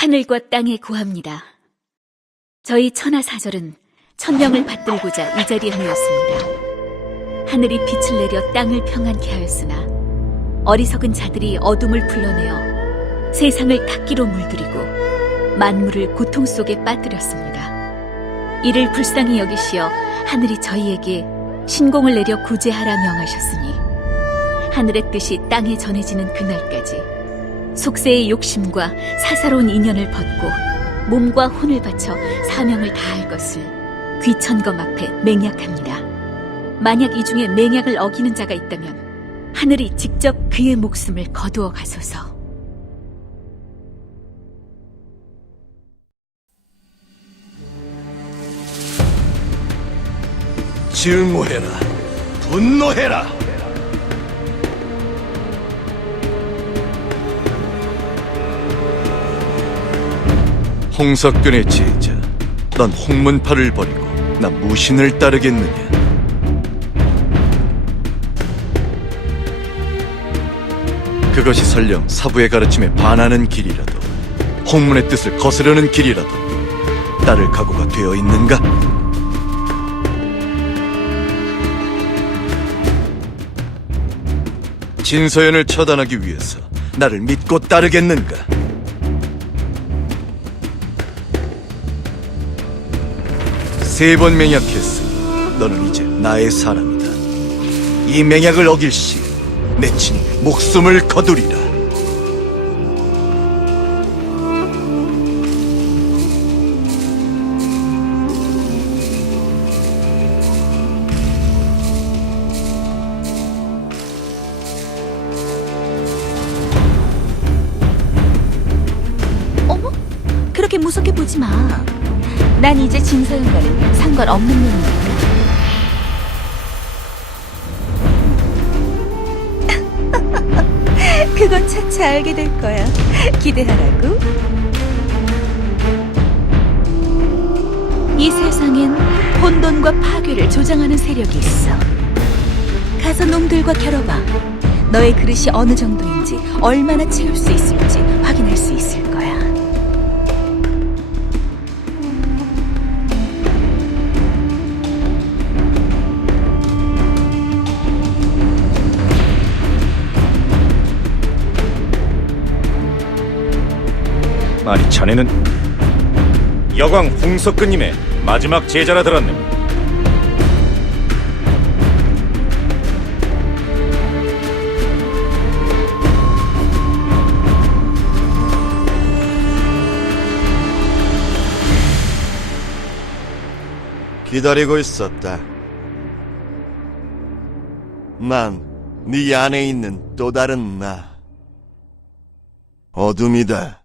하늘과 땅에 구합니다. 저희 천하사절은 천명을 받들고자 이 자리에 모였습니다. 하늘이 빛을 내려 땅을 평안케 하였으나 어리석은 자들이 어둠을 불러내어 세상을 탁기로 물들이고 만물을 고통 속에 빠뜨렸습니다. 이를 불쌍히 여기시어 하늘이 저희에게 신공을 내려 구제하라 명하셨으니 하늘의 뜻이 땅에 전해지는 그날까지 속세의 욕심과 사사로운 인연을 벗고 몸과 혼을 바쳐 사명을 다할 것을 귀천검 앞에 맹약합니다. 만약 이 중에 맹약을 어기는 자가 있다면 하늘이 직접 그의 목숨을 거두어 가소서. 증오해라. 분노해라. 홍석균의 제자, 넌 홍문파를 버리고 나 무신을 따르겠느냐? 그것이 설령 사부의 가르침에 반하는 길이라도 홍문의 뜻을 거스르는 길이라도 따를 각오가 되어 있는가? 진서연을 처단하기 위해서 나를 믿고 따르겠는가? 세 번 맹약했으니 너는 이제 나의 사람이다. 이 맹약을 어길 시 내 친히 목숨을 거두리라. 어머? 그렇게 무섭게 보지 마. 난 이제 진서연과는 상관없는 놈이니까. 그건 차차 알게 될 거야. 기대하라고. 이 세상엔 혼돈과 파괴를 조장하는 세력이 있어. 가서 놈들과 겨뤄봐. 너의 그릇이 어느 정도인지, 얼마나 채울 수 있을지 확인할 수 있을 거야. 아니 자네는 여광 홍석근님의 마지막 제자라 들었네. 기다리고 있었다. 난 네 안에 있는 또 다른 나. 어둠이다.